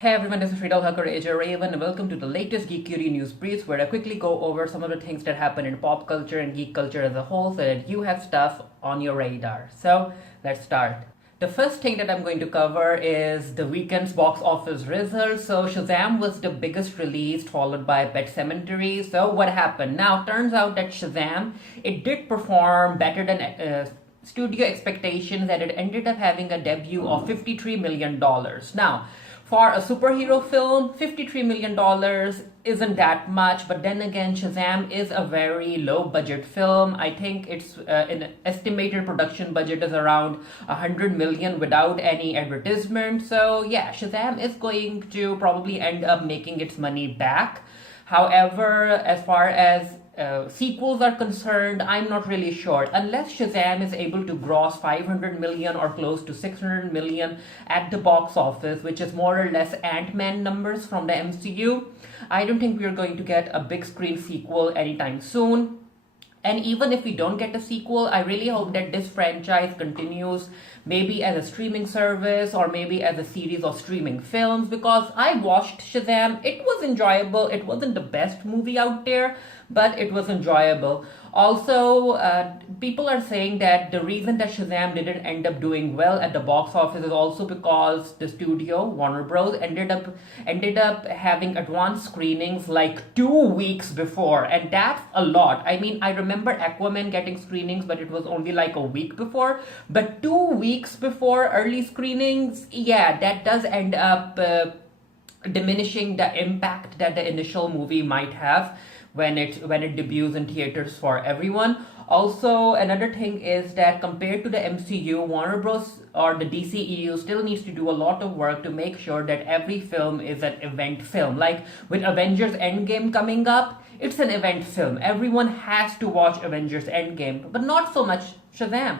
Hey everyone, this is Friedel Hacker AJ Raven and welcome to the latest Geekiary news briefs where I quickly go over some of the things that happen in pop culture and geek culture as a whole so that you have stuff on your radar. So let's start. The first thing that I'm going to cover is the weekend's box office results. So Shazam was the biggest release, followed by Pet Sematary. So what happened? Now, turns out that Shazam, it did perform better than studio expectations and it ended up having a debut of $53 million. Now, for a superhero film, $53 million isn't that much, but then again, Shazam is a very low budget film. I think it's an estimated production budget is around 100 million without any advertisement. So yeah, Shazam is going to probably end up making its money back. However, as far as sequels are concerned, I'm not really sure. Unless Shazam is able to gross 500 million or close to 600 million at the box office, which is more or less Ant-Man numbers from the MCU, I don't think we're going to get a big screen sequel anytime soon. And even if we don't get a sequel, I really hope that this franchise continues maybe as a streaming service or maybe as a series of streaming films, because I watched Shazam. It was enjoyable. It wasn't the best movie out there, but it was enjoyable. Also, people are saying that the reason that Shazam didn't end up doing well at the box office is also because the studio, Warner Bros., ended up having advanced screenings like 2 weeks before, and that's a lot. I mean, I remember Aquaman getting screenings, but it was only like a week before. But 2 weeks before early screenings, yeah, that does end up diminishing the impact that the initial movie might have when it debuts in theaters for everyone. Also, another thing is that compared to the MCU, Warner Bros. Or the DCEU still needs to do a lot of work to make sure that every film is an event film. Like with Avengers Endgame coming up, it's an event film. Everyone has to watch Avengers Endgame, but not so much Shazam.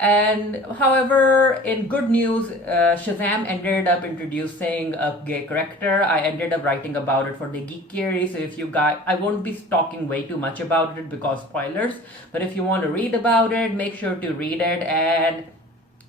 And however, in good news, Shazam ended up introducing a gay character. I ended up writing about it for the Geekiary. So if you guys, I won't be talking way too much about it because spoilers. But if you want to read about it, make sure to read it. And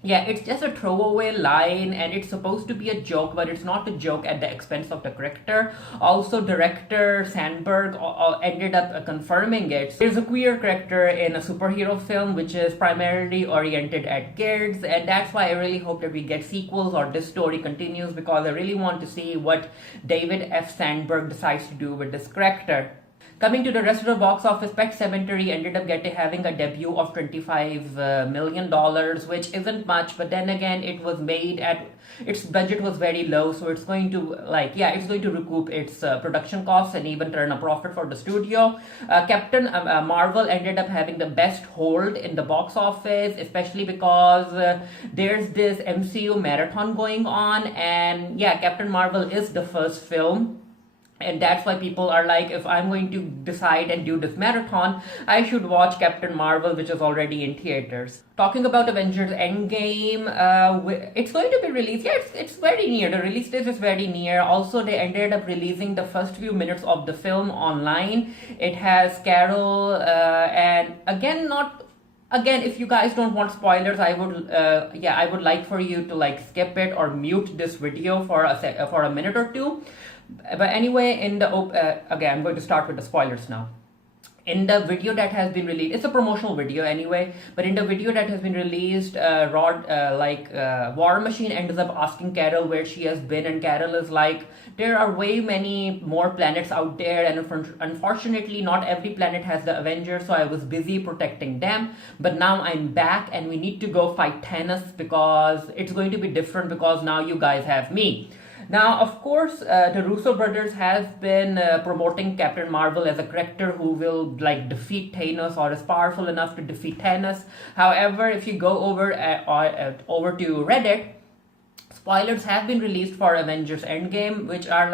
yeah, it's just a throwaway line and it's supposed to be a joke, but it's not a joke at the expense of the character. Also, director Sandberg ended up confirming it. There's a queer character in a superhero film which is primarily oriented at kids, and that's why I really hope that we get sequels or this story continues, because I really want to see what David F. Sandberg decides to do with this character. Coming to the rest of the box office, Pet Sematary ended up having a debut of $25 million, which isn't much, but then again, it was made at, its budget was very low, so it's going to, it's going to recoup its production costs and even turn a profit for the studio. Captain Marvel ended up having the best hold in the box office, especially because there's this MCU marathon going on, and yeah, Captain Marvel is the first film. And that's why people are like, if I'm going to decide and do this marathon, I should watch Captain Marvel, which is already in theaters. Talking about Avengers Endgame, it's going to be released. Yeah, it's very near. The release date is very near. Also, they ended up releasing the first few minutes of the film online. It has Carol and again, if you guys don't want spoilers, I would like for you to skip it or mute this video for a minute or two. But anyway, again, I'm going to start with the spoilers now. In the video that has been released, it's a promotional video anyway, but in the video that has been released, War Machine ends up asking Carol where she has been, and Carol is like, there are way many more planets out there, and unfortunately not every planet has the Avengers, so I was busy protecting them, but now I'm back and we need to go fight Thanos because it's going to be different because now you guys have me. Now, of course, the Russo brothers have been promoting Captain Marvel as a character who will defeat Thanos or is powerful enough to defeat Thanos. However, if you go over to Reddit, spoilers have been released for Avengers Endgame, which are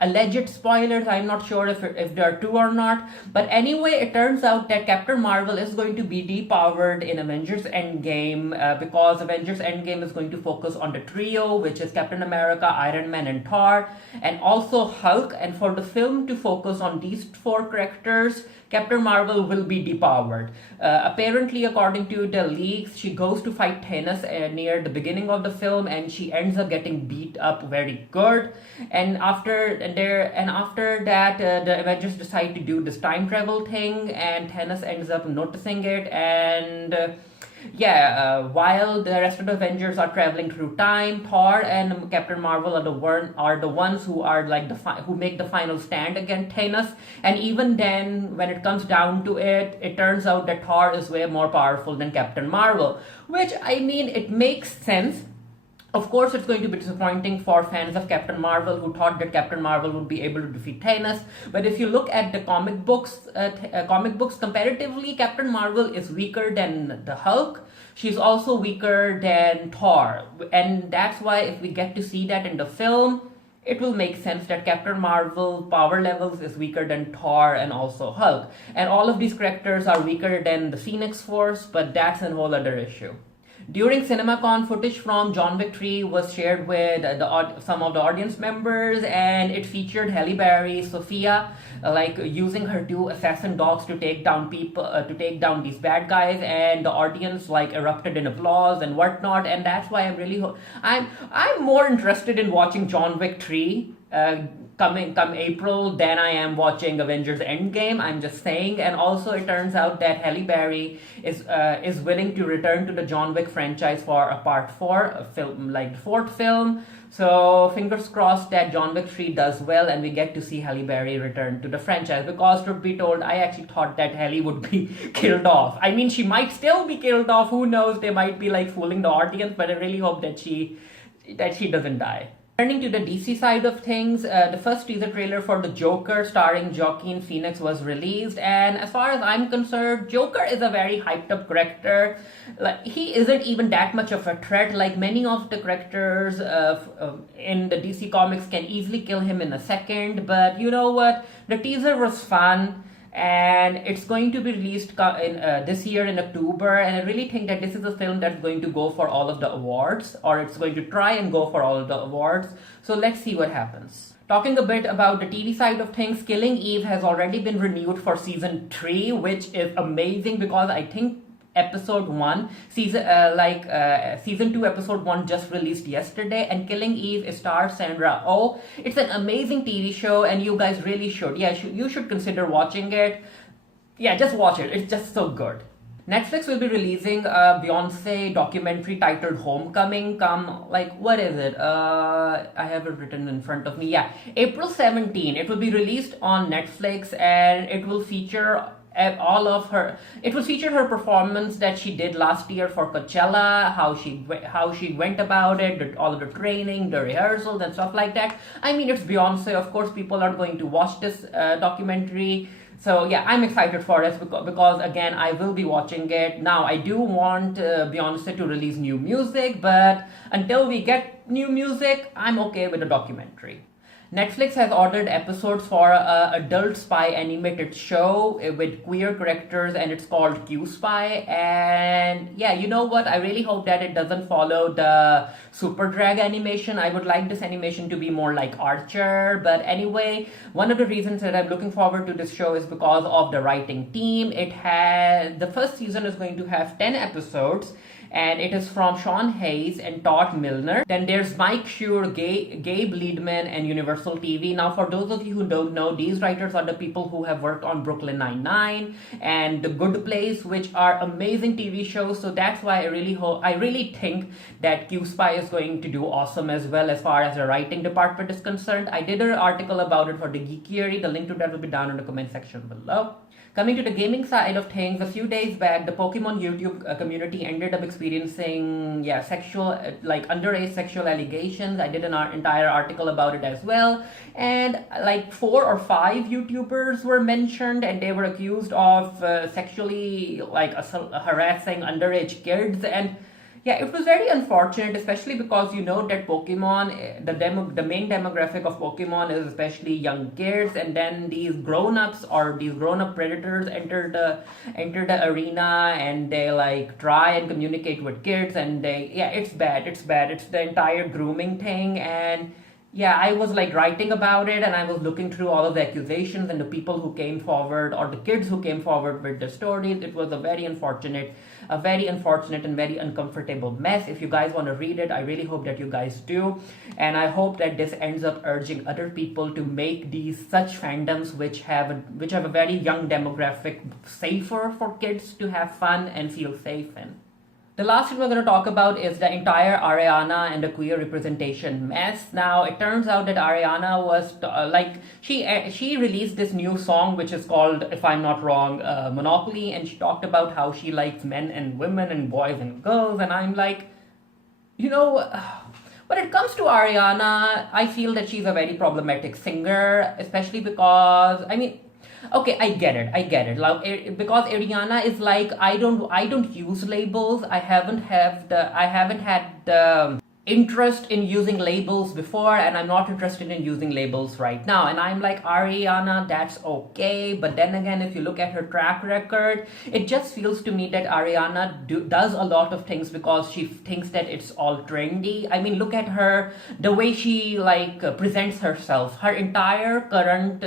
alleged spoilers. I'm not sure if they're true or not. But anyway, it turns out that Captain Marvel is going to be depowered in Avengers Endgame because Avengers Endgame is going to focus on the trio, which is Captain America, Iron Man, and Thor, and also Hulk. And for the film to focus on these four characters, Captain Marvel will be depowered. Apparently, according to the leaks, she goes to fight Thanos near the beginning of the film, and she ends up getting beat up very good. And after that, the Avengers decide to do this time travel thing, and Thanos ends up noticing it. And while the rest of the Avengers are traveling through time, Thor and Captain Marvel are the ones who are like who make the final stand against Thanos. And even then, when it comes down to it, it turns out that Thor is way more powerful than Captain Marvel, which, I mean, it makes sense. Of course, it's going to be disappointing for fans of Captain Marvel who thought that Captain Marvel would be able to defeat Thanos. But if you look at the comic books comparatively, Captain Marvel is weaker than the Hulk. She's also weaker than Thor. And that's why if we get to see that in the film, it will make sense that Captain Marvel power levels is weaker than Thor and also Hulk. And all of these characters are weaker than the Phoenix Force, but that's a whole other issue. During CinemaCon, footage from John Wick 3 was shared with some of the audience members, and it featured Halle Berry, Sophia, using her two assassin dogs to take down these bad guys, and the audience erupted in applause and whatnot. And that's why I'm more interested in watching John Wick 3 come April than I am watching Avengers Endgame. I'm just saying. And also, it turns out that Halle Berry is willing to return to the John Wick franchise for a part 4, a film, like the fourth film. So fingers crossed that John Wick 3 does well and we get to see Halle Berry return to the franchise. Because truth be told, I actually thought that Halle would be killed off. I mean, she might still be killed off. Who knows? They might be fooling the audience, but I really hope that she doesn't die. Turning to the DC side of things, the first teaser trailer for The Joker starring Joaquin Phoenix was released, and as far as I'm concerned, Joker is a very hyped up character. He isn't even that much of a threat. Many of the characters in the DC comics can easily kill him in a second, but you know what? The teaser was fun. And it's going to be released this year in October, and I really think that this is a film that's going to go for all of the awards, or it's going to try and go for all of the awards. So let's see what happens. Talking a bit about the TV side of things, Killing Eve has already been renewed for season 3, which is amazing because I think season 2 episode 1 just released yesterday, and Killing Eve stars Sandra Oh. It's an amazing TV show and you guys really should. You should consider watching it. Just watch it. It's just so good. Netflix will be releasing a Beyonce documentary titled Homecoming what is it? I have it written in front of me. April 17. It will be released on Netflix, and it will feature her performance that she did last year for Coachella, how she went about it, all of the training, the rehearsals and stuff like that. I mean, it's Beyonce, of course people are going to watch this documentary. So I'm excited for it because again, I will be watching it. Now, I do want Beyonce to release new music, but until we get new music, I'm okay with the documentary. Netflix has ordered episodes for an adult spy animated show with queer characters, and it's called Q Spy. And you know what? I really hope that it doesn't follow the Super Drag animation. I would like this animation to be more like Archer. But anyway, one of the reasons that I'm looking forward to this show is because of the writing team. The first season is going to have 10 episodes. And it is from Sean Hayes and Todd Milner. Then there's Mike Schur, Gabe Liedman, and Universal TV. Now, for those of you who don't know, these writers are the people who have worked on Brooklyn Nine-Nine and The Good Place, which are amazing TV shows. So that's why I really think that Q Spy is going to do awesome as well as far as the writing department is concerned. I did an article about it for the Geekiary. The link to that will be down in the comment section below. Coming to the gaming side of things, a few days back, the Pokemon YouTube community ended up experiencing underage sexual allegations. I did an entire article about it as well. And 4 or 5 YouTubers were mentioned, and they were accused of sexually harassing underage kids. And Yeah, it was very unfortunate, especially because you know that Pokemon, the main demographic of Pokemon is especially young kids, and then these grown-ups or these grown-up predators enter the arena, and they like try and communicate with kids, and they, yeah, it's bad, it's the entire grooming thing. And yeah, I was like writing about it, and I was looking through all of the accusations and the people who came forward, or the kids who came forward with the stories. It was a very unfortunate and very uncomfortable mess. If you guys want to read it, I really hope that you guys do. And I hope that this ends up urging other people to make these such fandoms which have a very young demographic safer for kids to have fun and feel safe in. The last thing we're going to talk about is the entire Ariana and the queer representation mess. Now, it turns out that Ariana was she released this new song which is called, if I'm not wrong, Monopoly, and she talked about how she likes men and women and boys and girls, and I'm like, you know, when it comes to Ariana, I feel that she's a very problematic singer, especially because, I mean, okay, I get it. Like, because Ariana is like, I don't use labels. I haven't had the interest in using labels before, and I'm not interested in using labels right now. And I'm like, Ariana, that's okay. But then again, if you look at her track record, it just feels to me that Ariana does a lot of things because she thinks that it's all trendy. I mean, look at her, the way she presents herself. Her entire current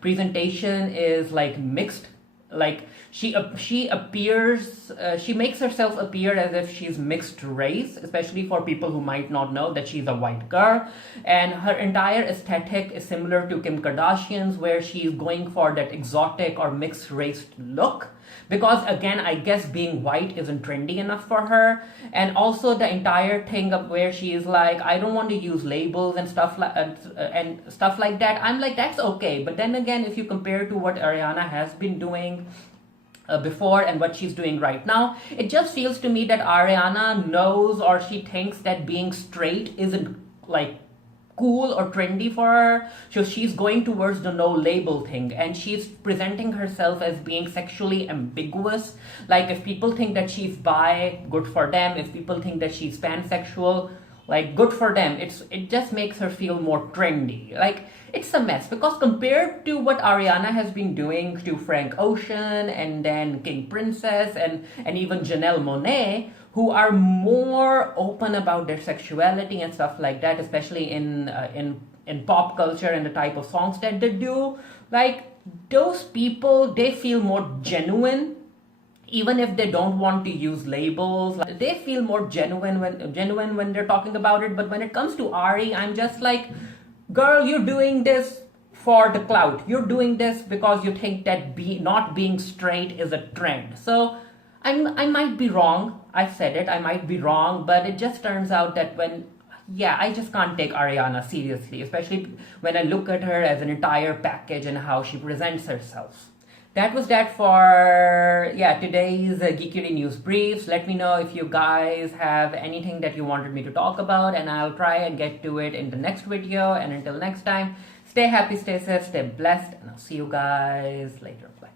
presentation is like mixed. Like she appears, she makes herself appear as if she's mixed race, especially for people who might not know that she's a white girl. And her entire aesthetic is similar to Kim Kardashian's, where she's going for that exotic or mixed race look. Because again, I guess being white isn't trendy enough for her. And also the entire thing of where she is like, I don't want to use labels and stuff like that. I'm like, that's okay. But then again, if you compare to what Ariana has been doing before and what she's doing right now, it just feels to me that Ariana knows, or she thinks that being straight isn't like cool or trendy for her, so she's going towards the no label thing, and she's presenting herself as being sexually ambiguous. Like, if people think that she's bi, good for them. If people think that she's pansexual, like, good for them. It just makes her feel more trendy. Like, it's a mess, because compared to what Ariana has been doing to Frank Ocean and then King Princess and even Janelle Monáe, who are more open about their sexuality and stuff like that, especially in pop culture and the type of songs that they do, like, those people, they feel more genuine. Even if they don't want to use labels, like, they feel more genuine when they're talking about it. But when it comes to Ari, I'm just like, girl, you're doing this for the clout. You're doing this because you think that not being straight is a trend. So I might be wrong. I said it, I might be wrong, but it just turns out that I just can't take Ariana seriously, especially when I look at her as an entire package and how she presents herself. That was that for today's Geekiary News Briefs. Let me know if you guys have anything that you wanted me to talk about, and I'll try and get to it in the next video. And until next time, stay happy, stay safe, stay blessed, and I'll see you guys later. Bye.